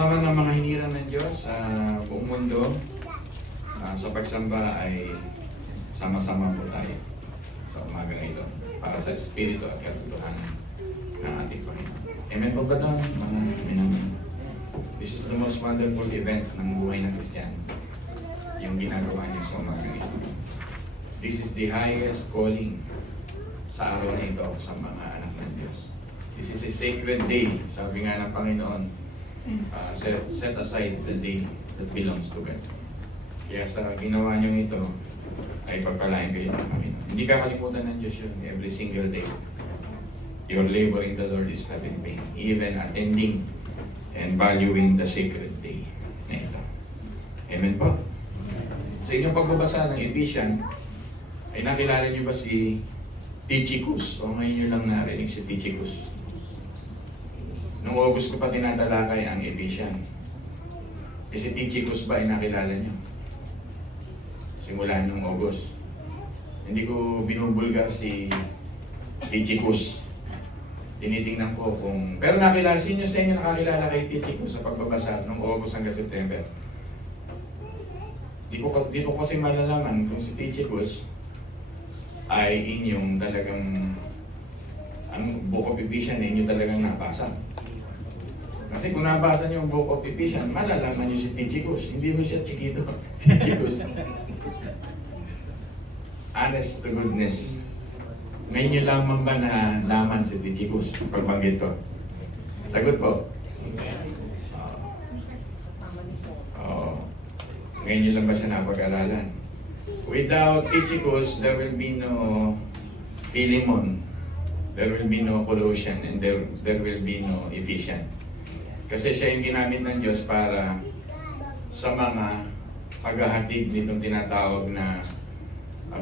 Kasama ng mga hinirang ng Diyos sa buong mundo, sa pagsamba ay sama-sama po tayo sa umagang ito para sa Espiritu at katotohanan ng ating Panginoon. Amen po ba doon, mga minamahal? This is the most wonderful event ng buhay ng Kristiyano, yung ginagawa niya sa umagang ito. This is the highest calling sa araw na ito sa mga anak ng Diyos. This is a sacred day, sabi nga ng Panginoon. Set aside the day that belongs to God. Kaya sa ginawa niyo ito, ay pagpalain kayo ng Panginoon. Hindi ka kalimutan ng Diyos yun every single day. Your labor in the Lord is not in vain. Even attending and valuing the sacred day na ito. Amen po? Sa inyong pagbabasa ng Ephesians, ay nakilala niyo ba si Tychicus? O ngayon niyo lang narinig si Tychicus? Noong August ko pa tinatalakay ang Ephesians. Si Tychicus ba ay nakilala niyo? Simula noong August. Hindi ko binubulgar si Tychicus. Tinitingnan ko kung... Pero nakilala, sino sa inyo nakakilala kay Tychicus sa pagbabasa noong August hanggang September? Dito ko kasi malalaman kung si Tychicus ay inyong talagang... Ang Book of Ephesians ay inyong talagang nabasa. Kasi kung nabasa niyo ang Book of Ephesians, malalaman niyo si Tychicus. Hindi mo siya chiquito. Tychicus. Honest to goodness. Ngayon niyo lamang ba na laman si Tychicus? Pagbanggit ko. Sagot po. Ngayon niyo lang ba siya napag-aralan? Without Tychicus, there will be no Philemon. There will be no Colossians. And there will be no Ephesians. Kasi siya yung ginamit ng Diyos para sa mga paghahatid nitong tinatawag na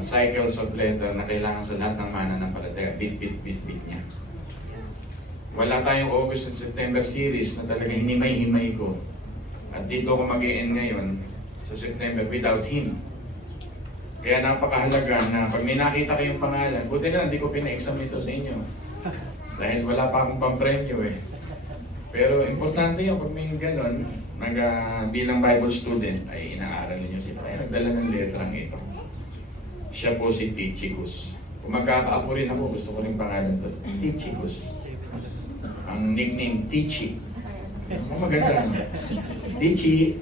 cycles of letter na kailangan sa lahat ng mananampalataya. Bit niya. Wala tayong August at September series na talaga hinimay-himay ko. At dito ako mag-i-end ngayon sa September without him. Kaya napakahalaga na pag may nakita kayong pangalan, buti na hindi ko pina-exam ito sa inyo. Dahil wala pa akong pampremyo eh. Pero importante yun, pag may gano'n, bilang Bible student, ay inaaral niyo sila. Kaya nagdala ng letrang ito. Siya po si Tychicus. Kung magkakaapo rin ako, gusto ko rin pangalan to. Tychicus. Ang nickname, Tychi. Maganda. Tychi.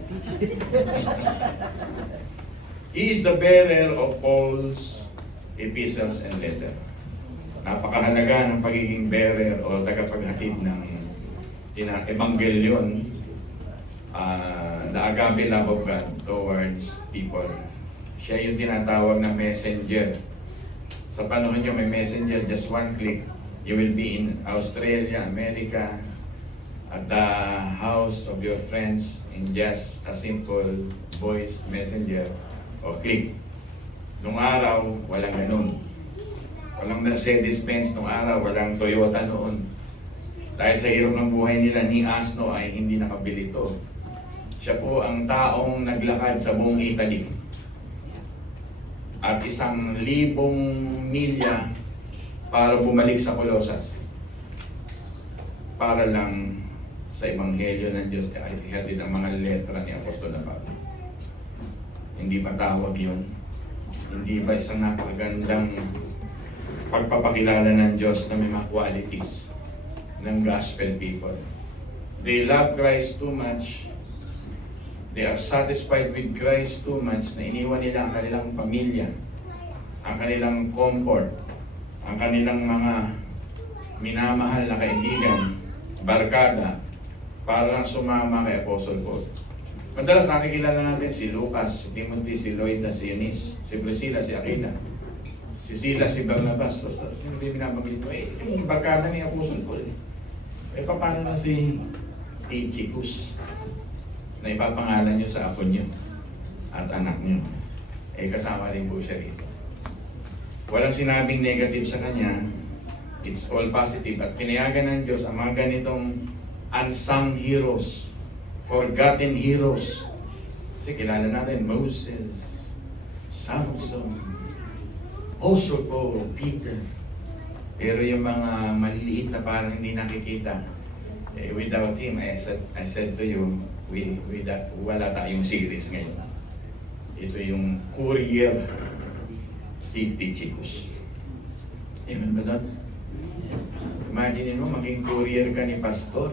He is the bearer of Paul's epistles and letter. Napakahalaga ng pagiging bearer o tagapaghatid ng Evangelion, the agape love of God towards people. Siya yung tinatawag na messenger. Sa panahon nyo may messenger, just one click, you will be in Australia, America, at the house of your friends in just a simple voice messenger o click. Nung araw, walang ganun. Walang Mercedes-Benz nung araw, walang Toyota noon. Dahil sa hirap ng buhay nila, ni Asno ay hindi nakabili ito. Siya po ang taong naglakad sa buong Italy. At 1,000 milya para bumalik sa Colossus. Para lang sa Ebanghelyo ng Diyos ay ihatid ang mga letra ni Apostol na Pablo. Hindi ba tawag yun? Hindi ba isang napakagandang pagpapakilala ng Diyos na may mga qualities ng gospel people? They love Christ too much. They are satisfied with Christ too much na iniwan nila ang kanilang pamilya, ang kanilang comfort, ang kanilang mga minamahal na kaibigan, barkada, para lang sumama kay Apostle Paul. Madalas nakikilala natin si Lucas, si Timothy, si Loida, si Eunice, si Priscilla, si Aquila, si Silas, si Barnabas. Basta sino ba binabanggit mo? Yung barkada ni Apostle Paul. Paano na si Tychicus na ipapangalan nyo sa apo nyo at anak nyo? Kasama rin po siya rito. Walang sinabing negative sa kanya. It's all positive. At pinayagan ng Diyos ang mga ganitong unsung heroes, forgotten heroes. Kasi kilala natin, Moses, Samson, also po, Peter. Pero yung mga maliliit na parang hindi nakikita, Without him, I said to you, wala tayong series ngayon. Ito yung courier si Tychicus. Amen ba doon? Imagine mo, maging courier ka ni pastor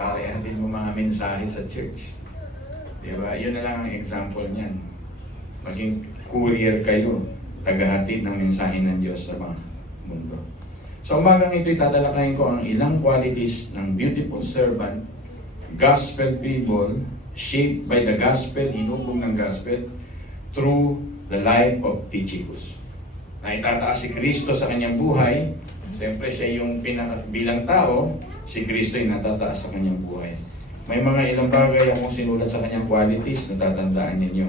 para ihatid mo mga mensahe sa church. Diba? Yun na lang ang example niyan. Maging courier kayo, tagahatid ng mensahe ng Diyos sa mga mundo. So umagang ito'y tatalakayin ko ang ilang qualities ng beautiful servant, gospel people, shaped by the gospel, hinubog ng gospel, through the life of Tychicus. Na itataas si Kristo sa kanyang buhay, siyempre siya yung bilang tao, si Kristo ay natataas sa kanyang buhay. May mga ilang bagay akong sinulat sa kanyang qualities na tatandaan ninyo.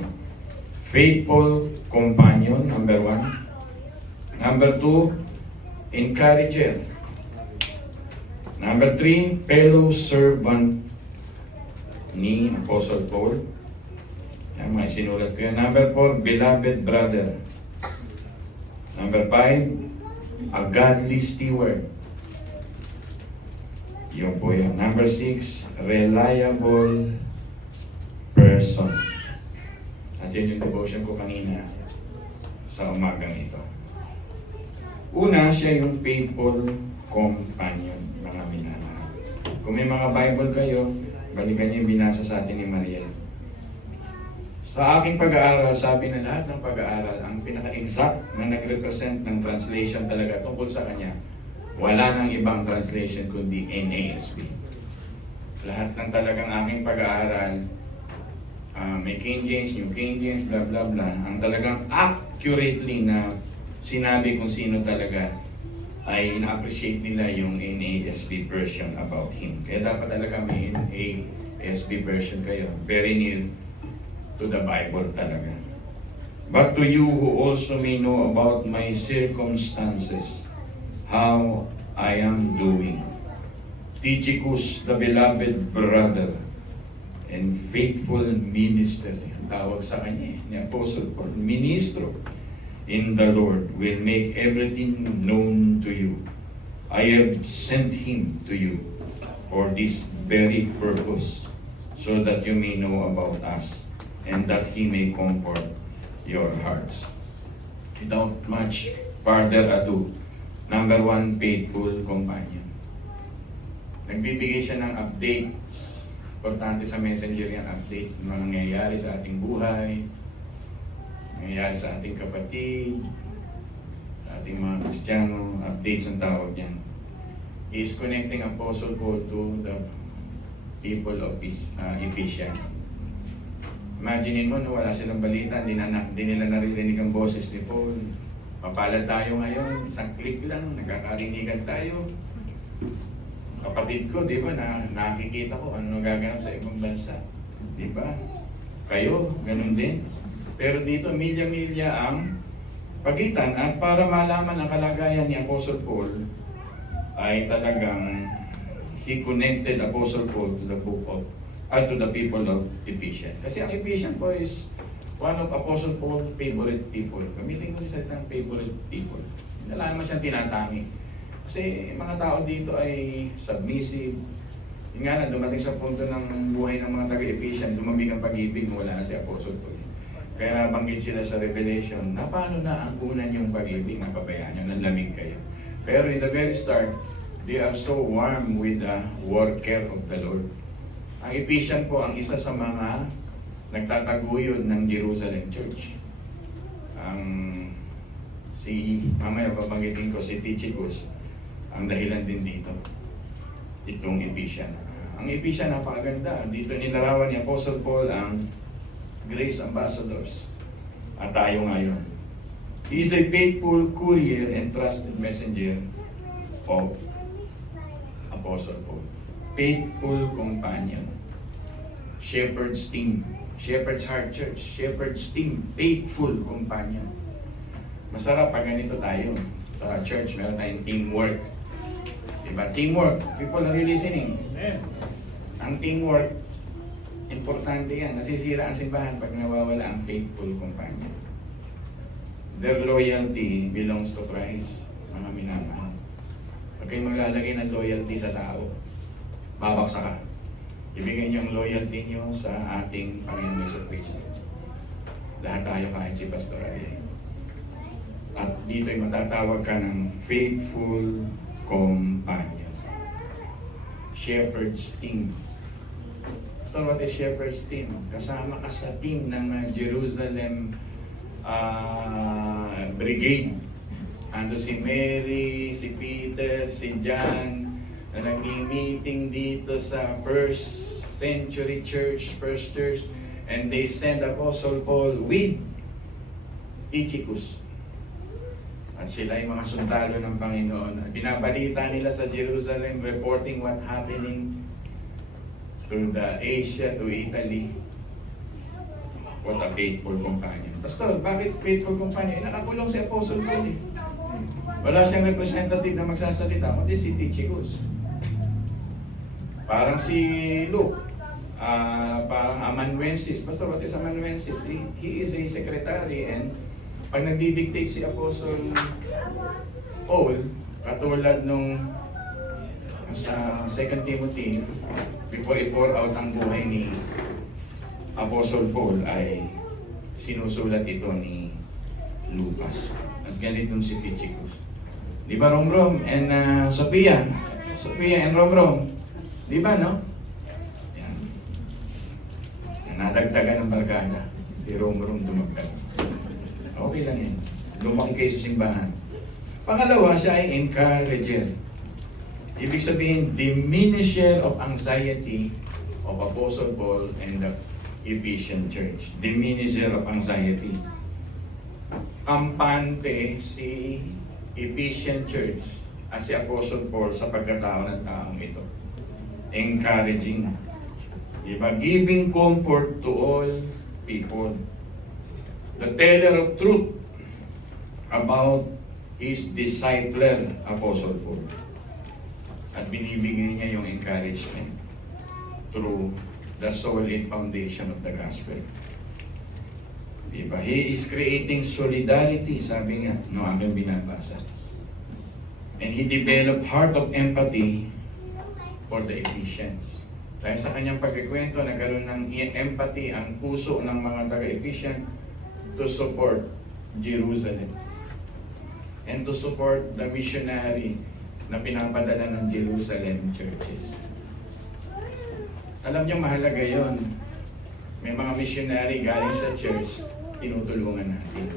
Faithful companion, number 1. Number 2, encourager. Number 3, fellow servant ni Apostle Paul. Yan, may sinulat ko yan. Number 4, beloved brother. Number 5, a godly steward. Yun po yan. Number 6, reliable person. At yun yung devotion ko kanina sa umagang ito. Una, siya yung faithful companion, mga minamahal. Kung may mga Bible kayo, balikan niyo yung binasa sa atin ni Mariel. Sa aking pag-aaral, sabi na lahat ng pag-aaral, ang pinaka-exact na nag-represent ng translation talaga tungkol sa kanya, wala nang ibang translation kundi NASB. Lahat ng talagang aking pag-aaral, may King James, New King James, blah blah blah, ang talagang accurately na sinabi kung sino talaga ay na-appreciate nila yung NASB version about him. Kaya dapat talaga may NASB version kayo. Very near to the Bible talaga. But to you who also may know about my circumstances, how I am doing. Tychicus, the beloved brother and faithful minister, ang tawag sa kanya ni Apostle Paul, ministro in the Lord, will make everything known to you. I have sent him to you for this very purpose, so that you may know about us, and that he may comfort your hearts. Without much further ado, number 1, faithful companion. Nagbibigay siya ng updates. Importante sa messenger yan, updates ng mga nangyayari sa ating buhay, nangyayari sa ating kapatid, sa ating mga Kristiyano, updates ang tawag yan. He is connecting Apostle Paul to the people of Ephesus. Imagine mo, no, wala silang balita, hindi nila naririnig ang boses ni Paul. Mapalad tayo ngayon, isang click lang, nagkakarinigan tayo. Kapatid ko, di ba, nakikita ko ano nagaganap sa ibang bansa. Di ba? Kayo, ganun din. Pero dito, milya-milya ang pagitan at para malaman ang kalagayan ni Apostle Paul, ay talagang he connected Apostle Paul to the book of to the people of Ephesians. Kasi ang Ephesians po is one of Apostle Paul's favorite people. Gamitin ko rin sa itang favorite people. Wala naman siyang tinatangi. Kasi mga tao dito ay submissive. Yung nga na, dumating sa punto ng buhay ng mga taga-Ephesians, lumamig ang pag-ibig, wala na si Apostle Paul. Kaya nabanggit sila sa Revelation, na paano na ang unan yung pag-ibig, mapabayaan nyo, nanlamig kayo. Pero in the very start, they are so warm with the worker of the Lord. Ang Ephesians po ang isa sa mga nagtataguyod ng Jerusalem Church. Mamaya babanggitin ko si Tychicus, ang dahilan din dito, itong Ephesians. Ang Ephesians napakaganda. Dito nilarawan ni Apostle Paul ang Grace Ambassadors. At tayo ngayon. He is a faithful courier and trusted messenger of Apostle Paul. Faithful companion. Shepherd's team. Shepherd's Heart Church. Shepherd's team. Faithful companion. Masarap pag ganito tayo. Sa church, meron tayong teamwork. Diba? Teamwork. People are really listening. Ang teamwork, importante yan. Nasisira ang simbahan pag nawawala ang faithful companion. Their loyalty belongs to Christ. Mga minamahal. Huwag kayong maglalagay ng loyalty sa tao. babaksa ka. Ibigay niyo ang loyalty niyo sa ating Panginoon Jesucristo. Lahat tayo kahit si Pastor Ali. At dito ay matatawag ka ng faithful companion. Shepherd's team. So what is Shepherd's team? Kasama ka sa team ng Jerusalem Brigade. Ando si Mary, si Peter, si John, na nag-meeting dito sa First Century Church, First Church, and they send Apostle Paul with Tychicus. At sila ay mga sundalo ng Panginoon. Binabalita nila sa Jerusalem, reporting what happening to the Asia, to Italy. What a faithful companion. Pastor, bakit faithful companion? Nakakulong si Apostle Paul eh. Wala siyang representative na magsasalita, kundi si Tychicus. Parang si Luke, parang amanuensis. Pastor, what is amanuensis? He is a secretary, and pag nagdidictate si Apostle Paul, katulad nung sa 2 Timothy, before i-pour out ang buhay ni Apostle Paul, ay sinusulat ito ni Lucas. At ganitong si Tychicus. Di ba, Rom and Sophia? Sophia and Rom. Di ba, no? Yan. Nadagdagan ng barkada. Si Rom dumagdag. Okay lang yan. Lumaki kayo sa simbahan. Pangalawa, siya ay encourager. Ibig sabihin, diminisher of anxiety of Apostle Paul and the Ephesian Church. Diminisher of anxiety. Kampante si Ephesian Church at si Apostle Paul sa pagkatao ng taong ito. Encouraging. Diba? Giving comfort to all people. The teller of truth about his discipler, Apostle Paul. At binibigay niya yung encouragement through the solid foundation of the gospel. Diba? He is creating solidarity, sabi nga, no aking binabasa. And he developed heart of empathy for the Ephesians. Dahil sa kanyang pagkikwento, nagkaroon ng empathy ang puso ng mga taga-Ephesian to support Jerusalem and to support the missionary na pinapadala ng Jerusalem churches. Alam niyo, mahalaga yon. May mga missionary galing sa church, tinutulungan natin.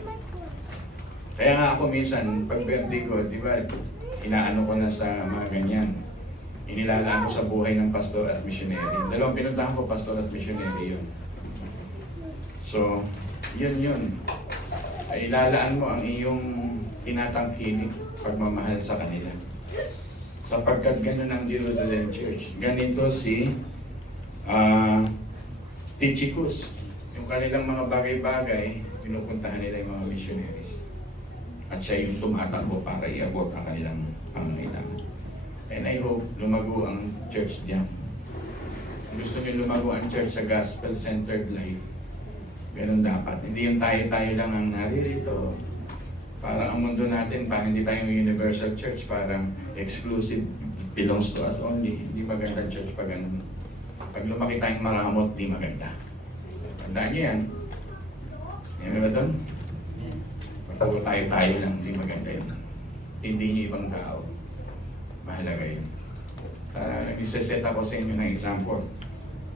Kaya nga ako minsan, pag birthday ko, di ba, inaano ko na sa mga ganyan. Inilalaan ko sa buhay ng pastor at missionary. Dalawang pinuntahan ko, pastor at missionary yun. So, yun. Ay ilalaan mo ang iyong tinatangkilik, pagmamahal sa kanila. Sapagkat gano'n ang Jerusalem Church. Ganito si Tychicus. Yung kanilang mga bagay-bagay, pinupuntahan nila yung mga missionaries. At siya yung tumatakbo para iabot ang kanilang pangangailangan. And I hope lumago ang church diyan. Gusto niyo lumago ang church sa gospel-centered life. Ganun dapat. Hindi yung tayo-tayo lang ang naririto. Parang ang mundo natin, hindi tayong universal church, parang exclusive, belongs to us only. Hindi maganda church pag ganun. Pag lumaki tayong maramot, di maganda. Tandaan niyo yan. Yan ba doon? Pag tayo-tayo lang, di maganda yun. Hindi niyo ibang tao. Mahalaga yun. Nag-set ako sa inyo ng example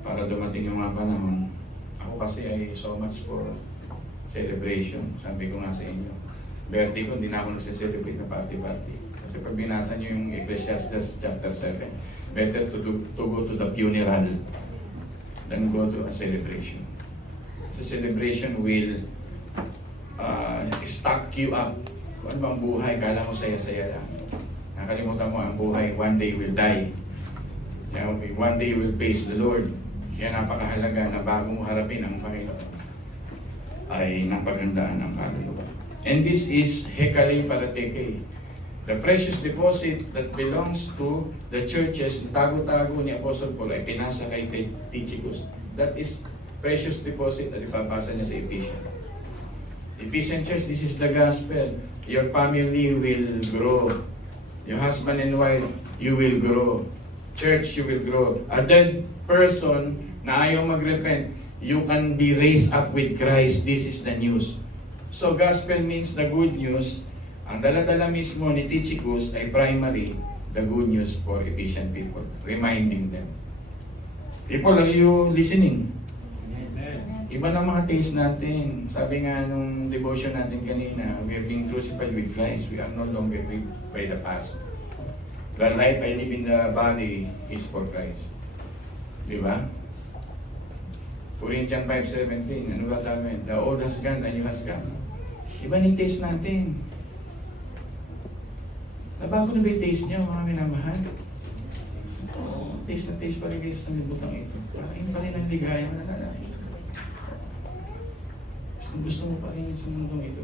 para dumating yung mga panahon. Ako kasi ay so much for celebration. Sabi ko nga sa inyo, birthday ko, hindi na ako nagse-celebrate na party-party. Kasi pag binasa nyo yung Ecclesiastes chapter 7, better to go to the funeral than go to a celebration. So celebration will stock you up. Kung ano bang buhay, kala mo saya-saya lang. Nakalimutan mo ang buhay, one day will die. One day will face the Lord. Kaya napakahalaga na bago mo harapin ang Panginoon, ay napaghandaan ang kaluluwa. And this is Hekale Parateke. The precious deposit that belongs to the churches, tago-tago ni Apostle Paul ay pinasa kay Tychicus. That is precious deposit na ipapasa niya sa Ephesian. Ephesian Church, this is the gospel. Your family will grow. Your husband and wife, you will grow. church, you will grow. A dead person na ayaw mag-repent, you can be raised up with Christ. This is the news. So gospel means the good news. Ang dala-dala mismo ni Tychicus ay primary, the good news for Ephesian people. Reminding them. People, are you listening? Iba ng mga taste natin. Sabi nga nung devotion natin kanina, we have been crucified with Christ. We are no longer lived by the past. The life I live in the body is for Christ. Di ba? Corinthians 5:17, ano ba sabi? The old has gone, the new has come. Iba ng taste natin. Nabago na ba yung taste niyo, mga minamahal? Oo, taste na taste pa rin kayo sa butang ito. Parang pa rin ang ligaya, gusto mo pa rin sa mundong ito.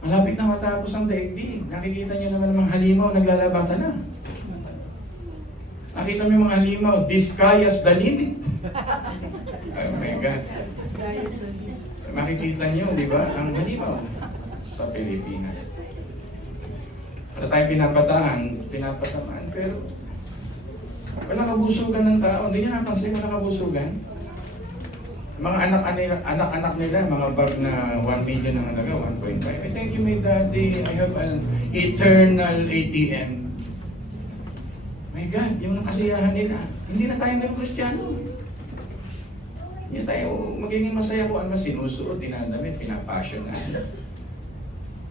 Malapit na matapos ang daigdig. Nakikita niyo naman mga halimaw, naglalabasan na. Nakita mo yung mga halimaw, the sky is the limit. Oh my God. Makikita niyo, di ba, ang halimaw sa Pilipinas. Wala tayong pinapatamaan, pero wala kabusugan ng tao. Hindi niyo napansin, wala kabusugan. Mga anak-anak nila, mga bag na 1 million ang halaga, 1.5. I thank you, my daddy. I have an eternal ATM. My God, yung kasiyahan nila. Hindi na tayo ng Kristiyano. Hindi na tayo magiging masaya kung ano sinusuot, dinadamit, pinapasyon na.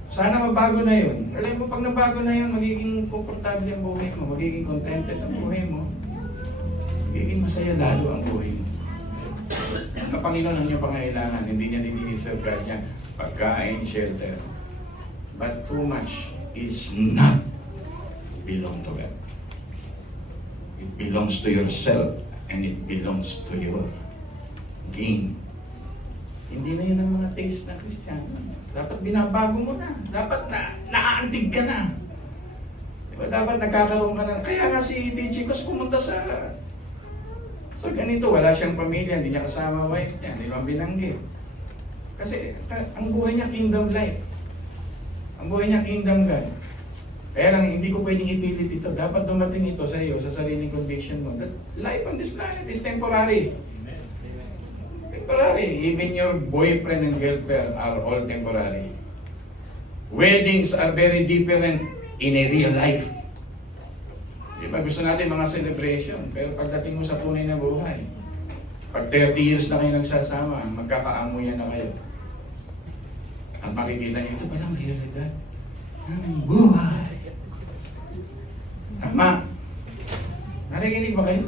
Sana mabago na yun. Alam mo, pag nabago na yun, magiging komportable ang buhay mo, magiging contented ang buhay mo, magiging masaya lalo ang buhay mo. Ang Panginoon ang iyong pangailangan, hindi niya diniserve God niya pagkain, shelter. But too much is not belong to God. It belongs to yourself and it belongs to your gain. Hindi na yun ang mga taste na Kristiyano. Dapat binabago mo na. Dapat naaantig ka na. Diba? Dapat nagkakaroon ka na. Kaya nga si Tychicus pumunta sa ganito, wala siyang pamilya, hindi niya kasama wife niya, hindi naman binanggit. Kasi ang buhay niya kingdom life. Ang buhay niya kingdom God. Kaya lang, hindi ko pwedeng ipilit ito. Dapat dumating ito sa iyo, sa sariling conviction mo. That life on this planet is temporary. Temporary. Even your boyfriend and girlfriend are all temporary. Weddings are very different in a real life. Diba, gusto natin mga celebration, pero pagdating mo sa tunay na buhay, pag 30 years na kayo nagsasama, magkakaamuyan na kayo. At makikita niyo, ito palang realidad ng buhay. Tama. Nakikinig ba kayo?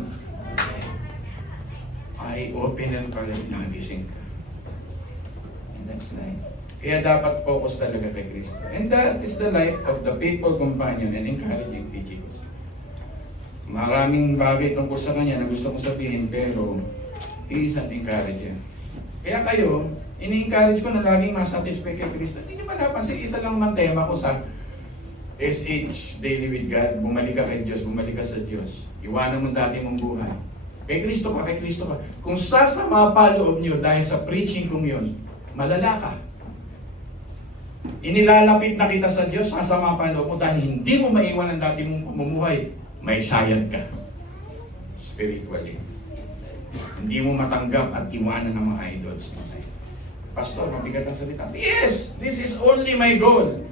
Eye-opener pala, nagising ka. And that's life. Kaya dapat focus talaga kay Kristo. And that is the life of the faithful companion and encouraging Tychicus. Maraming bagay tungkol sa kanya na gusto kong sabihin, pero he is an encourager. Kaya kayo, ini-encourage ko na laging masatisfy kay Kristo. Hindi naman napansin, isa lang naman tema ko sa SH, Daily with God. Bumalik ka kay Diyos, bumalik ka sa Diyos. Iwanan mo dati mong buhay. Kay Kristo ka, kay Kristo ka. Kung sasama pa loob nyo dahil sa preaching kong yun, malala ka. Inilalapit na kita sa Diyos, sasama pa loob mo dahil hindi mo maiwan ang dati mong pamumuhay. May sayad ka spiritually. Hindi mo matanggap at iwanan ng mga idols mo. Pastor, mabigat ang salita. Yes! This is only my goal.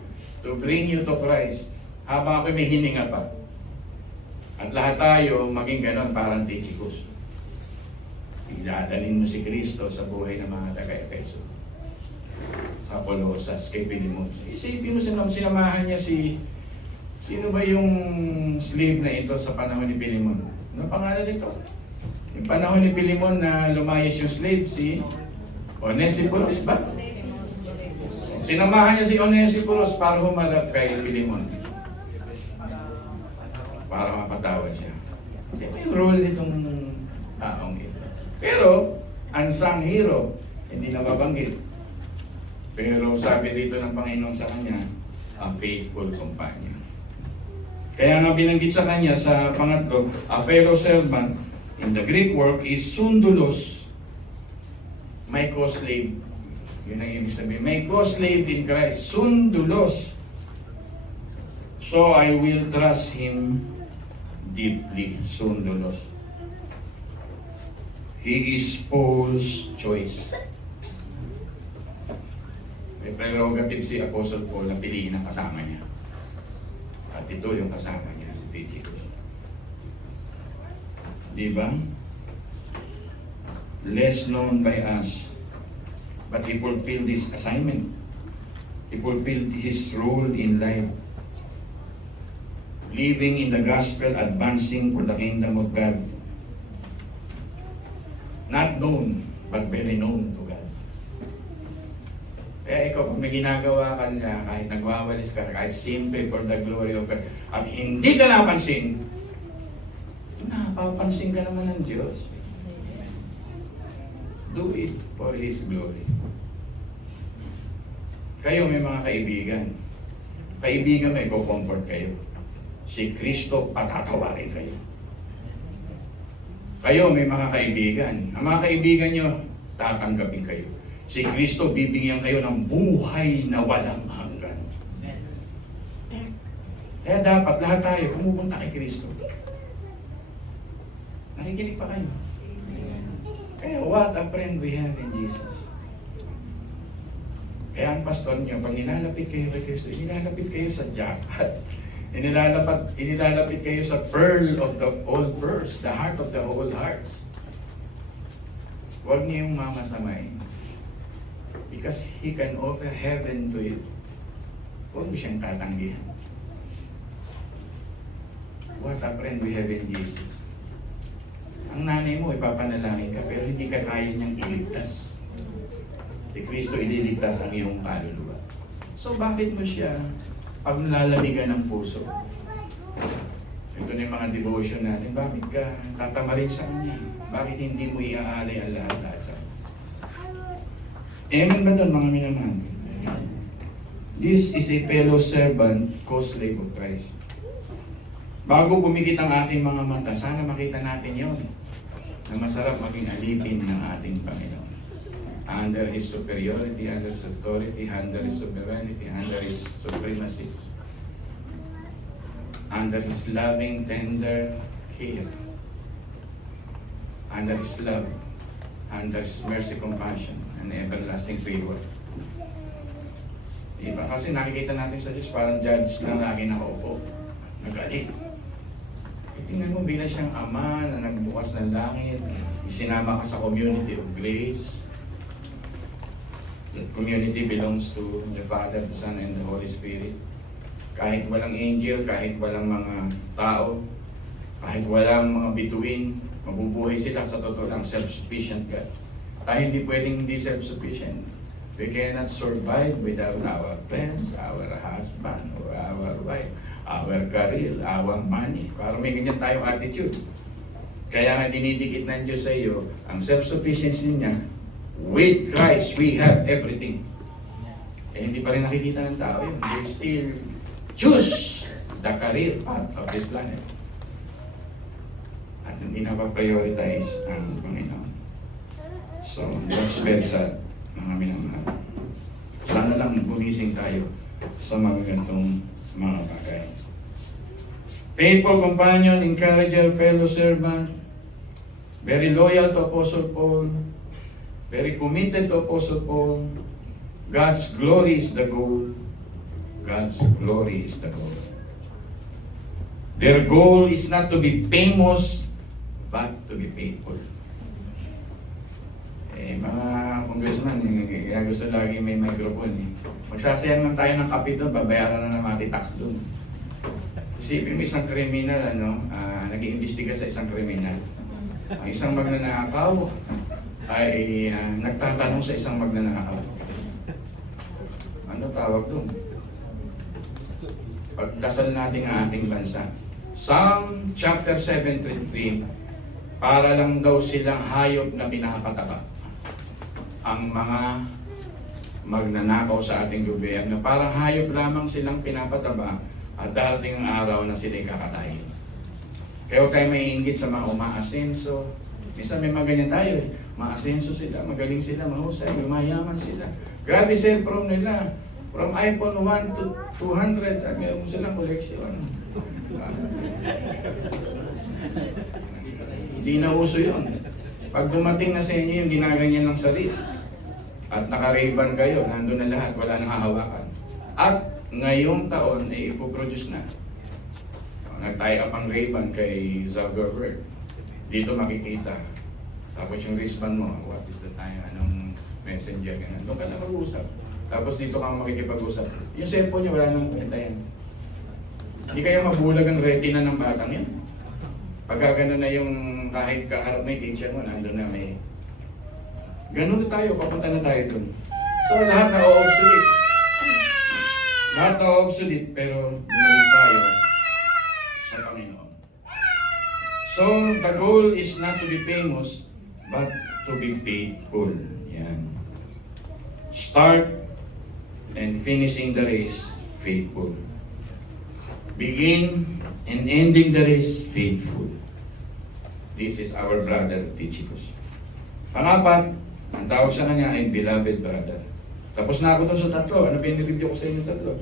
To bring you to Christ. Habang ako may hininga pa. At lahat tayo maging ganon parang Tychicus. Idadalhin mo si Kristo sa buhay ng mga taga-Efeso. Sa Colosas, kay Pilimon. Isipin mo sinamahan niya si... Sino ba yung slave na ito sa panahon ni Pilimon? Ano pangalan nito? Yung panahon ni Pilimon na lumayas yung slave, si Onesiphorus ba? Sinamahan niya si Onesiphorus para humarap kay Pilimon. Para mapatawad siya. Ito yung role nitong taong ito. Pero, unsung hero, hindi nababanggit. Pero sabi dito ng Panginoon sa kanya, a faithful companion. Kaya nga binanggit sa kanya sa pangatlo, a fellow servant, in the Greek word is sundulos, may co-slave. Yun ang ibig sabihin. May co-slave in Christ. Sundulos. So I will trust him deeply sundulos. He is Paul's choice. May prerogative si Apostle Paul na piliin ang kasama niya. At ito yung kasama niya, si Tychicus. Di ba? Less known by us, but he fulfilled his assignment. He fulfilled his role in life. Living in the gospel, advancing for the kingdom of God. Not known, but very known to God. Kaya ikaw, kung may ginagawa ka niya, kahit nagwawalis ka, kahit simple for the glory of God, at hindi ka napansin, napapansin ka naman ng Diyos. Do it for His glory. Kayo may mga kaibigan. Kaibigan may go-comfort kayo. Si Kristo patatawarin kayo. Kayo may mga kaibigan. Ang mga kaibigan nyo, tatanggapin kayo. Si Kristo bibigyan kayo ng buhay na walang hanggan. Kaya dapat lahat tayo pumupunta kay Kristo. Nakikinig pa kayo? Kaya what a friend we have in Jesus. Kaya ang pastor nyo, pag nilalapit kayo kay Kristo, nilalapit kayo sa jackpot. Inilalapit kayo sa pearl of the all pearls, the heart of the whole hearts. Huwag niyo yung mamasamain. Because He can offer heaven to you. Huwag mo siyang tatanggihan. What a friend we have in Jesus. Ang nanay mo, ipapanalangin ka, pero hindi ka kaya niyang iligtas. Si Kristo ililigtas ang iyong kaluluwa. So bakit mo siya paglalamigan ng puso? Ito na yung mga devotion natin. Bakit ka tatamarin sa Kanya? Bakit hindi mo iaalay ang lahat-lahat sa Kanya? Amen ba doon, mga minamahal? This is a fellow servant, co-slave of Christ. Bago pumikit ang ating mga mata, sana makita natin yon na masarap maging alipin ng ating Panginoon. Under His superiority, under His authority, under His sovereignty, under His supremacy, under His loving, tender care, under His love, under His mercy, compassion, and everlasting favor. Diba? Kasi nakikita natin sa Diyos, parang judge lang lagi nakaupo. Nagalit. Tingnan mo, bilang siyang ama na nagbukas ng langit, isinama ka sa community of grace. That community belongs to the Father, the Son, and the Holy Spirit. Kahit walang angel, kahit walang mga tao, kahit walang mga bituin, mabubuhay sila sa totoo lang self-sufficient God. Tayo hindi pwedeng hindi self-sufficient. We cannot survive without our friends, our husband, or our wife, our career, our money. Parang may ganyan tayong attitude. Kaya nga dinidikit ng Diyos sa iyo, ang self-sufficiency niya, with Christ, we have everything. Eh, hindi pa rin nakikita ng tao yun. They still choose the career path of this planet. At hindi na pa-prioritize ang Panginoon. So, that's very sad, mga minamahal. Sana lang gumising tayo sa mga ganitong mga bagay. Faithful companion, encourager, fellow servant, very loyal to Apostle Paul, very committed to Apostle Paul. God's glory is the goal. God's glory is the goal. Their goal is not to be famous, but to be faithful. Eh, mga congressman, kaya gusto lagi may microphone eh. Magsasayang lang tayo ng kapit doon, babayaran na ng mga tax doon. Isipin mo isang kriminal, nag-iimbestiga sa isang kriminal. Ang isang magnanakaw ay nagtatanong sa isang magnanakaw. Ano tawag doon? Pagdasal natin ang ating bansa. Psalm chapter 7:3, para lang daw silang hayop na pinapataba ang mga magnanakaw sa ating gobyerno. Parang hayop lamang silang pinapataba at darating ang araw na sila'y kakatayin. Kaya huwag tayo maiinggit sa mga umaasenso. Minsan may mga ganyan tayo eh. Maasenso sila, magaling sila, mahusay, mayaman sila. Grabe cellphone nila. From iPhone 1 to 200, meron mo silang koleksyon. Hindi na uso yun. Pag dumating na sa inyo yung ginaganyan lang sa wrist, at naka-Ray-Ban kayo, nandun na lahat, wala nang hahawakan. At ngayong taon ay ipoproduce na. Nag-tie up ang Ray-Ban kay Zuckerberg. Dito makikita. Tapos yung wristband mo, what is the time, anong messenger, ganun. Doon ka na mag-uusap. Tapos dito ka makikipag-usap. Yung cellphone niya, wala nang kwenta yan. Hindi kaya mabulag ang retina ng batang yan. Pagka gano'n na yung kahit kaharap na yung teacher mo, nandun na may... Ganun na tayo, papunta na tayo dun. So lahat na obsolete. Lahat na obsolete, pero bumalik tayo sa Panginoon. So the goal is not to be famous, but to be faithful. Yan. Start and finishing the race, faithful. Begin and ending the race, faithful. This is our brother Tychicus. Pangapat, ang tawag sa kanya ay beloved brother. Tapos na ako dun sa tatlo. Ano pinireview ko sa inyo tatlo?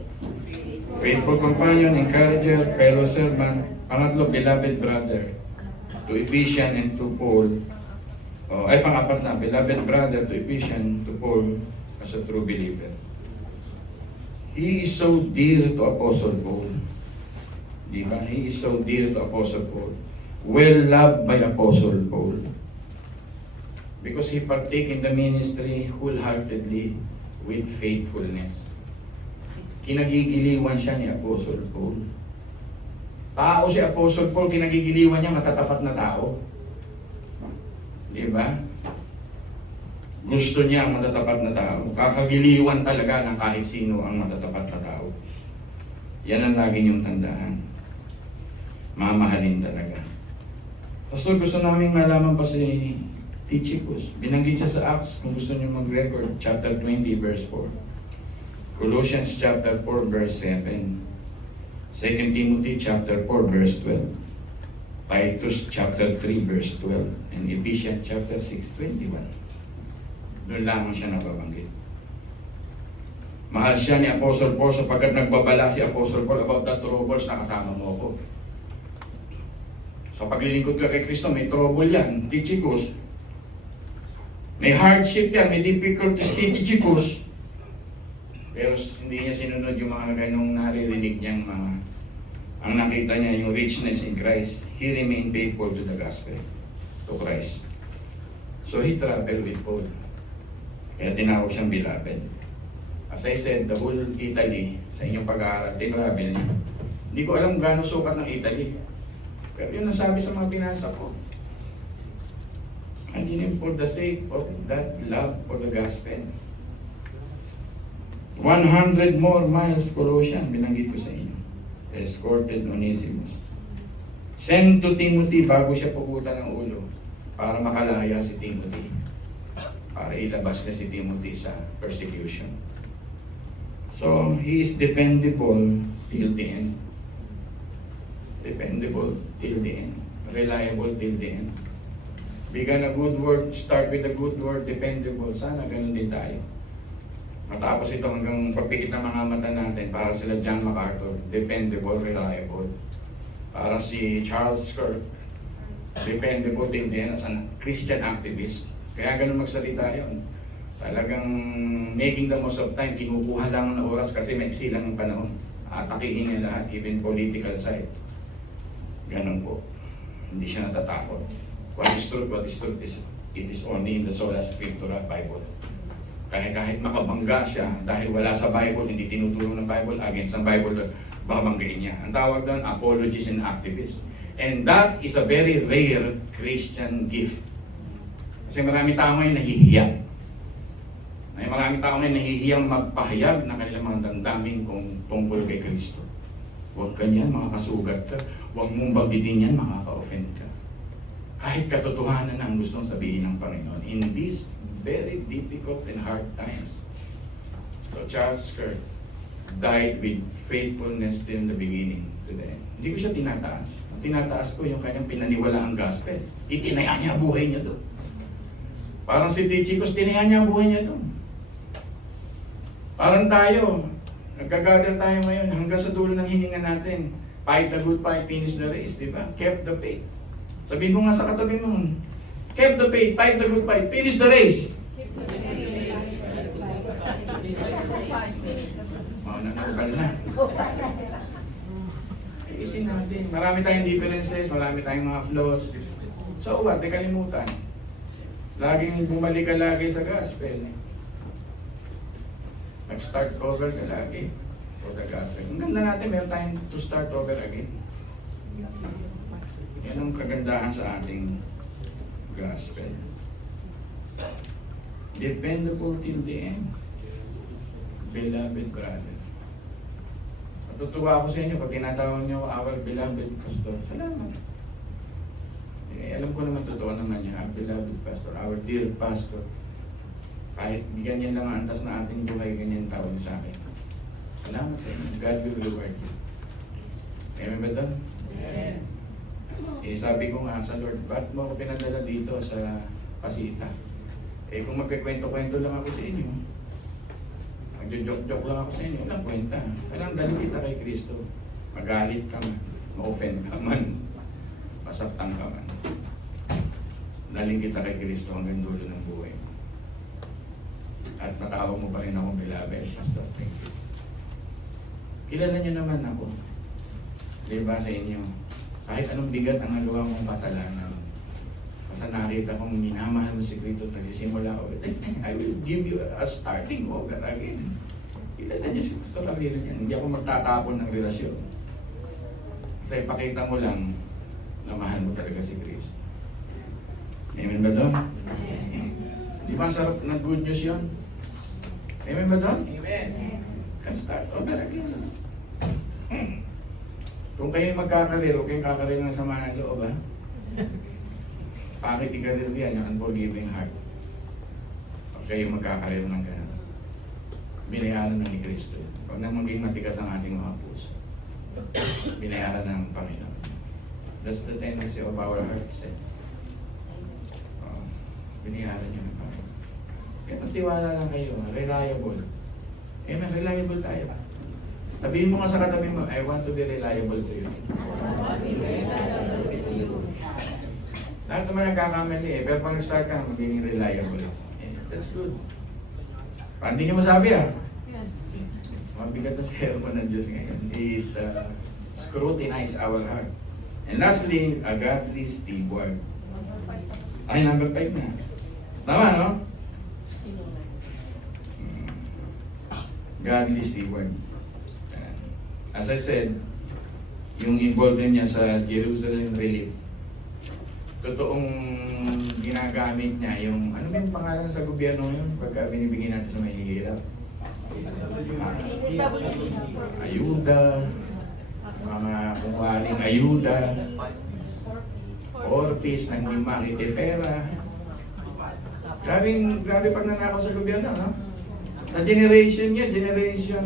Faithful companion, encourager, fellow servant. Pangatlo, beloved brother. To Ephesians and to Paul. Pangapat na, beloved brother to Ephesians, to Paul as a true believer. He is so dear to Apostle Paul. Diba? He is so dear to Apostle Paul. Well loved by Apostle Paul. Because he partake in the ministry wholeheartedly with faithfulness. Kinagigiliwan siya ni Apostle Paul. Tao si Apostle Paul, kinagigiliwan niya matatapat na tao. Di ba? Gusto niya ang matatapat na tao. Kakagiliwan talaga ng kahit sino ang matatapat na tao. Yan ang lagi niyong tandaan. Mamahalin talaga. Pastor, gusto namin malaman pa si Tychicus. Binanggit siya sa Acts, kung gusto niyo mag-record, chapter 20, verse 4. Colossians chapter 4, verse 7. 2 Timothy chapter 4, verse 12. Titus chapter 3, verse 12. And Ephesians chapter 6, 21. Doon lamang siya nababanggit. Mahal siya ni Apostle Paul sapagkat nagbabala si Apostle Paul about the troubles na kasama mo ko. Sa paglilingkod ka kay Kristo, may trouble yan. Tychicus. May hardship yan, may difficulties kay Tychicus. Pero hindi niya sinunod yung mga ganong naririnig niyang mga... Ang nakita niya yung richness in Christ. He remained faithful to the gospel, to Christ. So he traveled with Paul. Kaya tinawag siyang beloved. As I said, the whole Italy, sa inyong pag-aaral, tinravel niya. Hindi ko alam gano'ng sukat ng Italy. Pero yun nasabi sa mga binasa ko. And yun for the sake of that love for the gospel. 100 more miles Colossians, binanggit ko sa inyo. Escorted Onesimus. Send to Timothy bago siya pukutan ng ulo para makalaya si Timothy. Para ilabas na si Timothy sa persecution. So, he is dependable till the end. Dependable till the end. Reliable till the end. Began a good word, start with a good word, dependable. Sana ganun din tayo. Matapos ito hanggang pagpikit ng mga mata natin para sila John MacArthur, dependable, reliable. Para si Charles Kirk, dependable till the end as a Christian activist. Kaya ganun magsalita yun. Talagang making the most of time, kinukuha lang ng oras kasi may lang ng panahon. Atakihin niya lahat, even political side. Ganun po. Hindi siya natatakot. What is truth is, it is only in the sola scriptura, Bible. Kahit makabangga siya, dahil wala sa Bible, hindi tinuturo ng Bible, against ang Bible, babanggain niya. Ang tawag doon, apologies and activists. And that is a very rare Christian gift. Kasi marami tao ngayon nahihiya. May maraming tao ngayon nahihiyang magpahayag ng kanilang mga damdamin kung tungkol kay Kristo. Huwag ka niyan, makakasugat ka. Huwag mong bagitin yan, makaka-offend ka. Kahit katotohanan ang gustong sabihin ng Panginoon. In these very difficult and hard times. So Charles Kirk died with faithfulness till the beginning to the end. Hindi ko siya tinataas. Ang tinataas ko yung kanyang pinaniwala ang gospel. Itinaya niya buhay niya doon. Parang si Tychicus, tinaya niya buhay niya doon. Parang tayo, nagkagather tayo ngayon hanggang sa dulo ng hininga natin. Fight the good fight, finish the race, di ba? Kept the faith. Sabihin mo nga sa katabi mo, keep the faith, fight the good fight, finish the race. Nanakal na. Isin natin. Marami tayong differences, marami tayong mga flaws. So what? Di kalimutan. Laging bumalik ka lagi sa gospel. Nag-start over ka lagi. O the gospel. Ang ganda natin, meron tayong to start over again. Yan ang kagandahan sa ating gospel. Dependable till the end. Beloved brother. Natutuwa ako sa inyo pag tinatawag niyo our beloved pastor. Salamat. Alam ko naman totoo naman niya, our beloved pastor, our dear pastor. Kahit ganyan lang ang antas na ating buhay, ganyan tawag sa akin. Salamat sa inyo. God will reward you. Amen ba doon? Amen. Sabi ko nga sa Lord, ba't mo ako pinadala dito sa Pasita? Kung magkikwento-kwento lang ako sa inyo, magjo-joke-joke lang ako sa inyo, walang kwenta. Kailangan dalhin kita kay Kristo. Magalit ka man, ma-offend ka man, masaktan ka man. Dalhin kita kay Kristo hanggang dulo ng buhay mo. At natawag mo pa rin ako, beloved pastor. Thank you. Kilala niyo naman ako. Diba sa inyo? Kahit anong bigat ang nagawa mong kasalanan, basta nakita kong minamahal mo si Kristo, nagsisimula ako, I will give you a starting over again. Kilala niya si Pastor Ramiro niyan. Hindi ako magtatapon ng relasyon. Basta ipakita mo lang na mahal mo talaga si Kristo. Amen ba doon? Di ba sarap ng good news yun? Amen ba doon? Amen. Can start over again. Kung kayo magkakarir, huwag kayong kakarir ng sama ng loob, ha? Bakit ikarir yan, yung unforgiving heart? Huwag kayong magkakarir ng gano'n. Binayaran na ni Kristo. Huwag na maging matigas ang ating mga puso. Binayaran ng Panginoon. That's the tendency of our hearts, eh. Binayaran niyo ng Panginoon. Kaya magtiwala lang kayo, reliable. Amen, reliable tayo. Sabihin mo nga sa katabi mo, I want to be reliable to you. Lahat naman nagkakamali eh, pero pag nag-start ka, magiging reliable. That's good. Parang hindi nyo masabi ah. Mabigat na sermon ng Diyos ngayon. It scrutinize our heart. And lastly, a godly steward. Ay, number 5 na. Tama, no? Godly steward. As I said, yung involvement niya sa Jerusalem Relief, totoong ginagamit niya yung, ano ba yung pangalan sa gobyerno yun pagka binibigyan natin sa mahihirap? Ayuda, mga kungwaring ayuda, orpis na hindi makitipera. Grabe pag nanakaw sa gobyerno, no? Sa generation niya, generation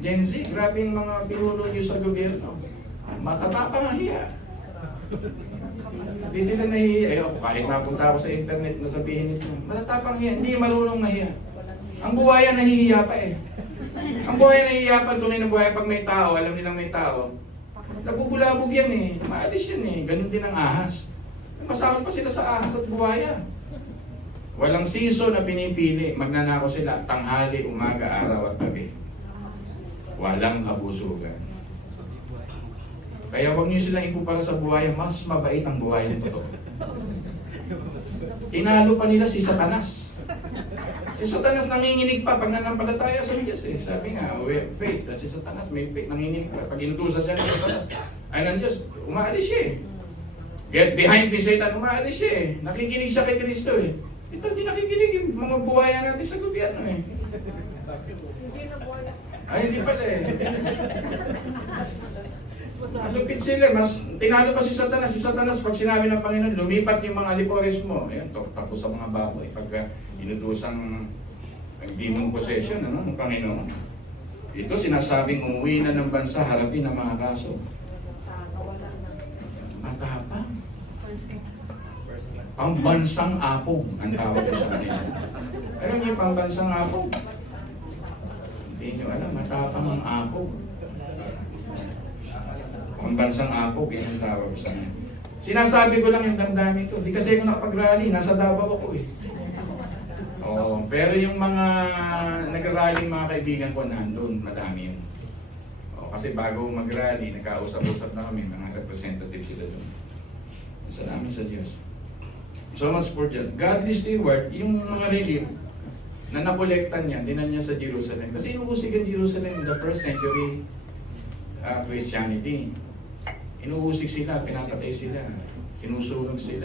Gen Z, grabe yung mga pinuno niyo sa gobyerno. Matatapang ang hiya. Hindi sila nahihiya. Ako, kahit napunta ako sa internet na sabihin nito, matatapang hiya. Hindi marunong nahiya. Ang buhaya nahihiya pa eh. Ang buhaya nahihiya pa, tunay na buhaya pag may tao, alam nilang may tao. Nabubulabog yan eh. Maalis yan eh. Ganun din ang ahas. Masahol pa sila sa ahas at buhaya. Walang season na pinipili. Magnanakaw sila tanghali, umaga, araw at gabi. Walang kabusugan. Kaya huwag niyo silang ikumpara sa buhaya, mas mabait ang buhaya ng totoo. Tinalo pa nila si Satanas. Si Satanas nanginginig pa pag nanampalataya sa Diyos eh. Sabi nga, we have faith. At si Satanas may faith, nanginginig pa. Pag inutusan siya ng Satanas, ay ng Diyos, umaalis siya eh. Get behind me, Satan, umaalis siya eh. Nakikinig siya kay Kristo eh. Ito hindi nakikinig yung mga buhaya natin sa gobyerno eh. Ay, hindi pala eh. Malupit sila. Mas, tinalo pa si Satanas. Si Satanas, pag sinabi ng Panginoon, lumipat yung mga liporis mo. Ayan, takbo sa mga baboy. Pag inutosang demon possession, ano, ng Panginoon. Ito, sinasabing umuwi na ng bansa, harapin ang mga kaso. Matapang. Pambansang apog ang tawag ko sa kanila. Ayun yung pambansang apog. Hindi nyo alam, matapang ang apog. Pambansang apog, yan ang tawag sa kanila. Sinasabi ko lang yung damdamin ko. Hindi kasi ako nakapag-rally, nasa Davao ako eh. Oo, pero yung mga nag-rally mga kaibigan ko nandun, madami yun. Oo, kasi bago mag-rally, nagkausap-usap na kami, mga representative sila doon. Salamin sa Diyos. So much for that. Godly steward, yung mga relief na nakolektan niya, dinan niya sa Jerusalem. Kasi inuusig ang Jerusalem in the first century Christianity. Inuusig sila, pinapatay sila, sinusunog sila.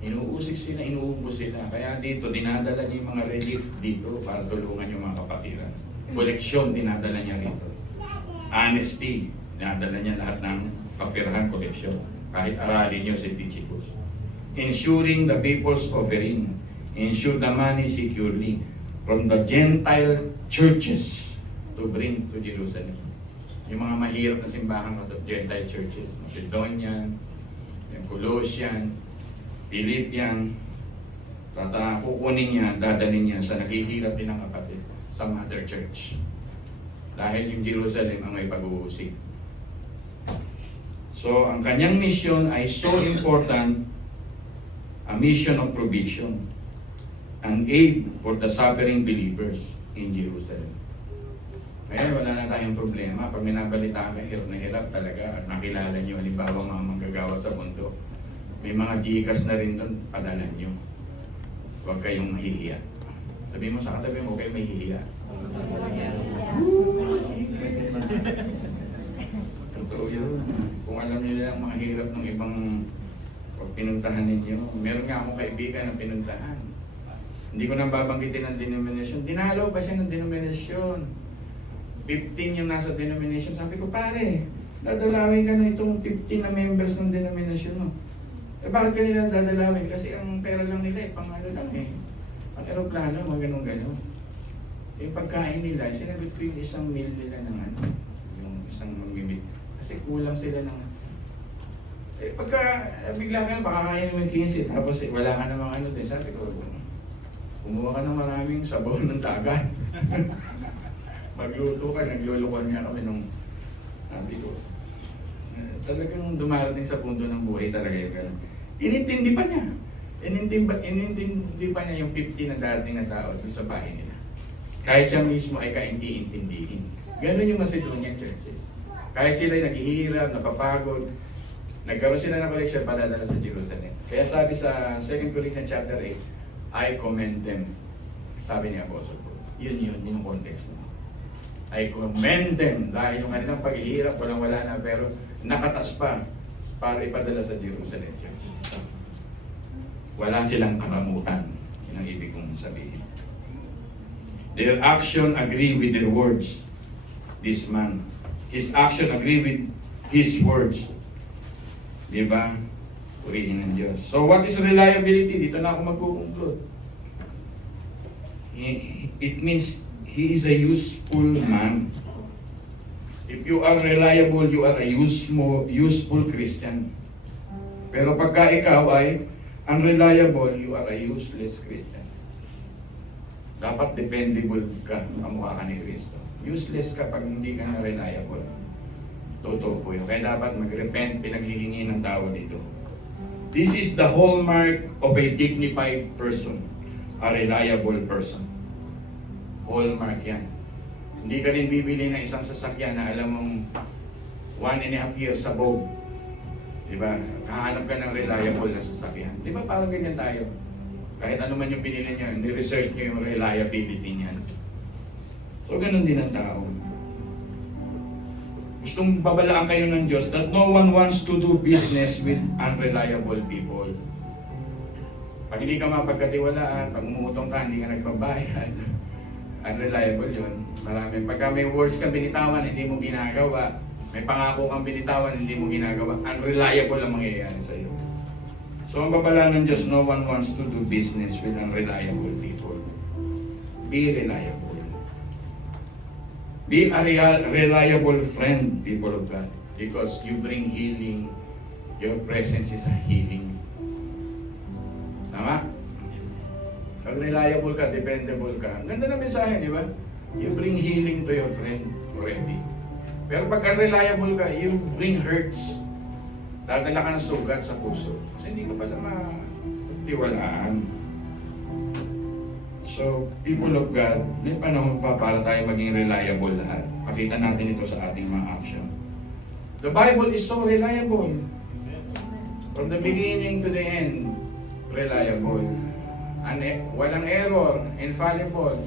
Inuusig sila, inuubos sila. Kaya dito, dinadala niya yung mga relief dito para tulungan yung mga kapatiran. Koleksyon, dinadala niya rito. Honesty, dinadala niya lahat ng kapirahan koleksyon. Kahit aralin niyo si Tychicus. Ensuring the people's offering. Ensure the money securely from the Gentile churches to bring to Jerusalem. Yung mga mahirap na simbahan of Gentile churches, Macedonian, Colossian, Philippian, kukunin niya, dadalhin niya sa naghihirap din ng kapatid sa mother church. Dahil yung Jerusalem ang may pag-uusig. So, ang kanyang mission ay so important, a mission of provision, an aid for the suffering believers in Jerusalem. Kaya wala na tayong problema. Pag may nabalitaan kayo, hirap na hirap talaga at nakilala nyo, halimbawa mga manggagawa sa mundo, may mga Gcash na rin doon, padala nyo. Huwag kayong mahihiya. Sabihin mo sa katabi mo, huwag kayong mahihiya. Totoo yun. Kung alam nyo lang mga hirap ng ibang pinuntahan ninyo, meron nga akong kaibigan na pinuntahan. Hindi ko nang babanggitin ang denomination. Dinalaw pa siya ng denomination. 15 yung nasa denomination. Sabi ko, pare, dadalawin ka na itong 15 na members ng denomination mo. Eh bakit kanila dadalawin? Kasi ang pera lang nila pang ano lang ang aeroplano, mga ganun-ganun. Yung pagkain nila, sinabi ko yung isang meal nila ng ano, yung isang mamimit. Kasi kulang sila ng pagka bigla ka na, baka kaya naman 15, tapos wala ka namang ano din. Sabi ko, kumuha ka ng maraming sabaw ng dagat. Magluto ka, naglulukuhan nga kami nung sabi ko. Talagang dumarating sa punto ng buhay talaga yung gano'n. Inintindi pa niya. Inintindi pa niya yung 50 na dating na tao dun sa bahay nila. Kahit siya mismo ay kainti-intindihin. Gano'n yung Macedonian churches. Kahit sila naghihirap, napapagod, nagkaroon sila ng collection padadala sa Jerusalem. Kaya sabi sa 2 Corinthians chapter 8, I commend them. Sabi ni Apostle Paul. Yun yung context mo. I commend them dahil yung kanilang paghihirap, walang-wala na, pero nakatas pa para ipadala sa Jerusalem Church. Wala silang karamutan. Yun ang ibig kong sabihin. Their action agree with their words. This man. His action agree with his words. Diba? Purihin ng Diyos. So what is reliability? Dito na ako magkukonklud. It means he is a useful man. If you are reliable, you are a useful Christian. Pero pagka ikaw ay unreliable, you are a useless Christian. Dapat dependable ka, kamukha ka ni Kristo. Useless ka pag hindi ka na reliable. Totoo po yun. Kaya dapat mag-repent, pinaghihingi ng tao dito. This is the hallmark of a dignified person, a reliable person. Hallmark yan. Hindi ka rin bibili ng isang sasakyan na alam mong 1.5 years sa boat. Diba? Kahanap ka ng reliable na sasakyan. Diba parang ganyan tayo? Kahit ano man yung binili niya, ni-research niyo yung reliability niya. So ganun din ang tao. Gustong babalaan kayo ng Diyos that no one wants to do business with unreliable people. Pag hindi ka mapagkatiwalaan, pag umutong ka, hindi ka nagbabayad. Unreliable yun. Maraming. Pagka may words kang binitawan, hindi mo ginagawa. May pangako kang binitawan, hindi mo ginagawa. Unreliable ang mangyayari sa iyo. So ang babala ng Diyos, no one wants to do business with unreliable people. Be reliable. Be a reliable friend, people of God. Because you bring healing. Your presence is a healing. Tama? Pag reliable ka, dependable ka. Ang ganda na mensahe, di ba? You bring healing to your friend already. Pero pag unreliable ka, you bring hurts. Dadala ka ng sugat sa puso. Kasi hindi ka pala matiwalaan. So, people of God, may panahon pa para tayo maging reliable lahat. Pakita natin ito sa ating mga action. The Bible is so reliable. From the beginning to the end, reliable. Walang error, infallible.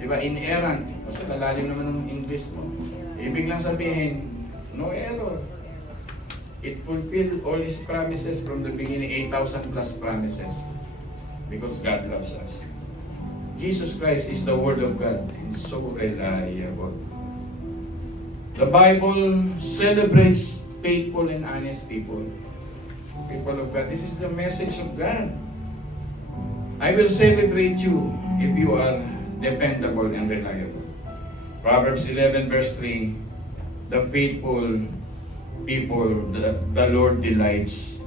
Diba? Inerrant. Kasi lalalim naman ng English mo. Ibig lang sabihin, no error. It fulfilled all His promises from the beginning, 8,000 plus promises. Because God loves us. Jesus Christ is the Word of God and so reliable. The Bible celebrates faithful and honest people. People of God, this is the message of God. I will celebrate you if you are dependable and reliable. Proverbs 11 verse 3, the faithful people, the Lord delights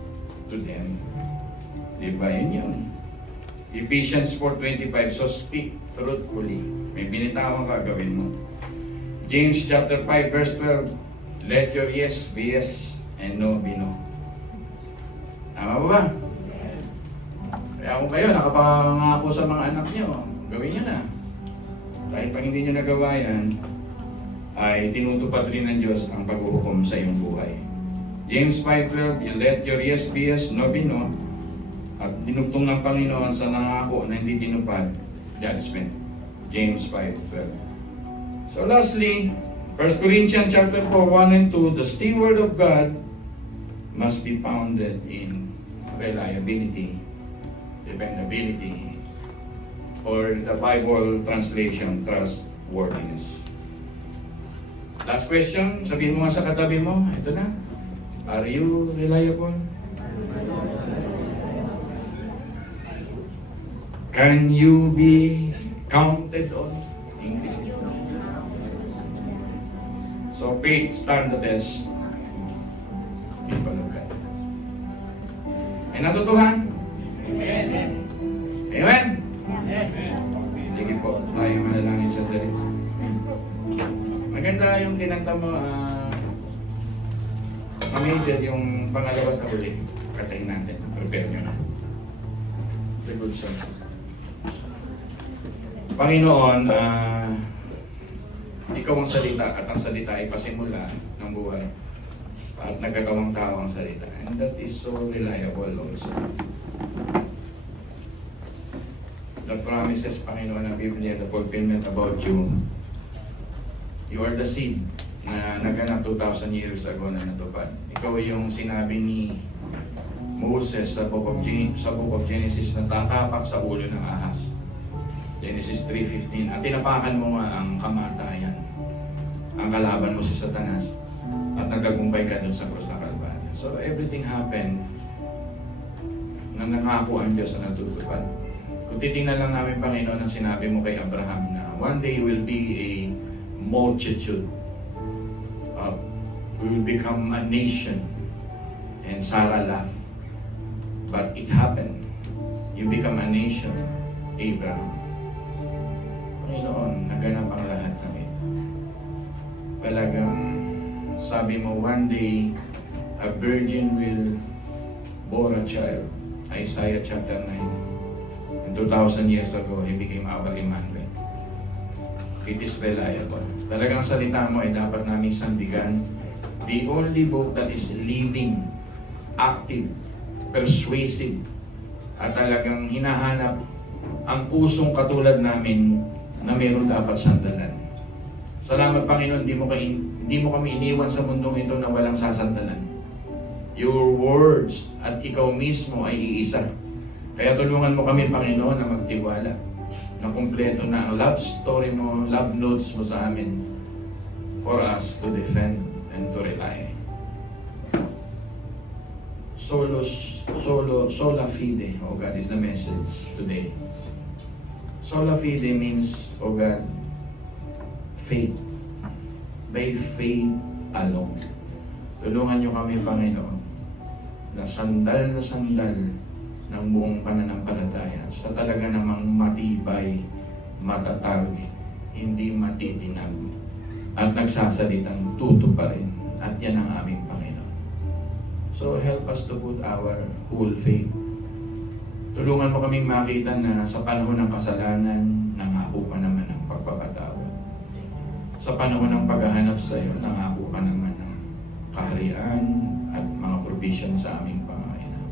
to them. Diba yun yun? Ephesians 4:25, so speak truthfully. May binitawan ka, gawin mo. James chapter 5 verse 12, let your yes be yes and no be no. Tama ba ba? Kaya kung kayo nakapangako sa mga anak nyo, gawin nyo na. Dahil pag hindi nyo nagawa yan, ay tinutupad rin ng Diyos ang paghuhukom sa iyong buhay. James 5:12, you let your yes be yes, no be no. At dinugtong ng Panginoon sa nangako na hindi tinupad, judgment. James 5:12. So lastly, 1 Corinthians chapter 4, 1 and 2, the steward of God must be founded in reliability, dependability, or the Bible translation, trustworthiness. Last question, sabihin mo nga sa katabi mo, ito na. Are you reliable? Can you be counted on? English. So faith stand the test. People of God. Ay natutuhan? Amen. Amen. Sige po, tayo manalangin sa dali. Maganda yung kinanta mo, amazing yung pangalawa sa huli. Katayin natin, prepare nyo na. It's a good song. Panginoon, ikaw ang salita at ang salita ay pasimula ng buhay at nagkagawang tao ang salita. And that is so reliable also. The promises, Panginoon, ng Biblia, the fulfillment about you. You are the seed na naganap 2,000 years ago na natupad. Ikaw yung sinabi ni Moses sa Book of Genesis na tatapak sa ulo ng ahas. Genesis 3:15. At tinapakan mo nga ang kamatayan. Ang kalaban mo si Satanas. At nagtagumpay ka dun sa krus na Kalbaryo. So everything happened na nangako ang Diyos na natutupad. Kung titingnan lang namin, Panginoon, ang sinabi mo kay Abraham na one day you will be a multitude. We will become a nation. And Sarah laughed. But it happened. You become a nation, Abraham. Panginoon, naganap ang lahat ng ito. Talagang sabi mo, one day, a virgin will bore a child. Isaiah chapter 9. And 2,000 years ago, he became our Emmanuel. It is reliable. Talagang salita mo ay dapat namin sandigan. The only book that is living, active, persuasive, at talagang hinahanap ang pusong katulad namin na meron dapat sandalan. Salamat, Panginoon, hindi mo kami iniwan sa mundong ito na walang sasandalan. Your words at ikaw mismo ay iisa. Kaya tulungan mo kami, Panginoon, na magtiwala, na kumpleto na ang love story mo, love notes mo sa amin for us to defend and to rely. Sola fide, oh God, is the message today. Sola fide means, oh God, faith. By faith alone. Tulungan niyo kami, Panginoon, na sandal ng buong pananampalataya sa talaga namang matibay, matatag, hindi matitinag, at nagsasalitang tuto pa rin. At yan ang aming Panginoon. So help us to put our whole faith. Tulungan mo kaming makita na sa panahon ng kasalanan, nangako ka naman ng pagpapatawad. Sa panahon ng paghahanap sa iyo, nangako ka naman ng kaharian at mga provision sa aming pangailangan.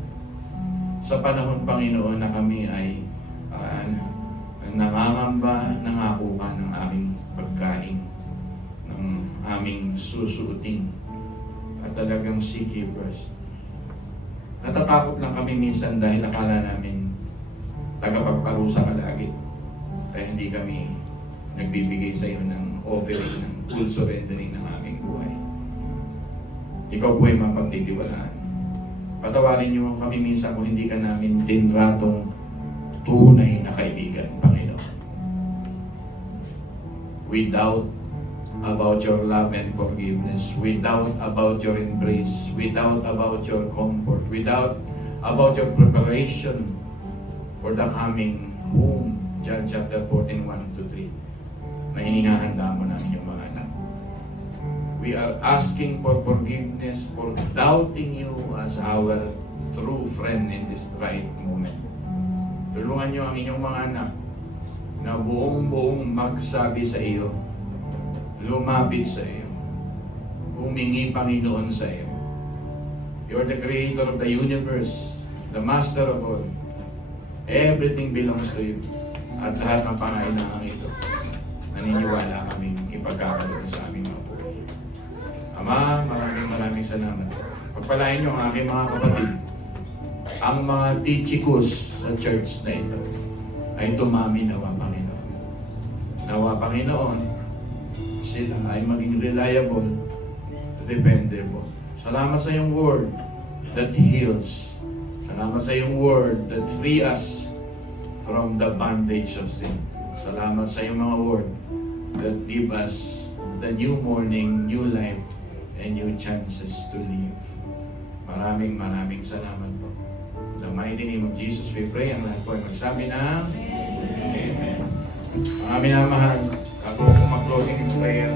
Sa panahon, Panginoon, na kami ay nangangamba, nangako ka ng aming pagkain, ng aming susuotin, at talagang seek you first. Natatakot lang kami minsan dahil akala namin tagapagparusa ka lagi. Kaya hindi kami nagbibigay sa iyo ng offering, ng full surrendering ng aming buhay. Ikaw po ay mapagtitiwalaan. Patawarin niyo kami minsan kung hindi ka namin tinratong tunay na kaibigan, Panginoon. Without about your love and forgiveness, without about your embrace, without about your comfort, without about your preparation for the coming home. John chapter 14, 1-3. Na inihahanda mo namin yung mga anak. We are asking for forgiveness for doubting you as our true friend in this right moment. Tulungan niyo ang inyong mga anak na buong magsabi sa iyo, lumapit sa iyo, humingi, Panginoon, sa iyo. You're the creator of the universe, the master of all. Everything belongs to you. At lahat ng pangailangan ito, naniniwala kaming ipagkakaloon sa aming mga po. Ama, maraming salamat. Pagpalain niyo ang aking mga kapatid. Ang mga tichikos sa church na ito ay tumami nawa, Panginoon. Nawa, Panginoon, sila ay maging reliable, dependable. Salamat sa iyong word that heals. Salamat sa iyong word that free us from the bondage of sin. Salamat sa iyong mga word that give us the new morning, new life, and new chances to live. Maraming salamat po. In the mighty name of Jesus, we pray. Ang lahat po ay magsabi ng Amen. Ang aming mahal, ako mag-closing prayer.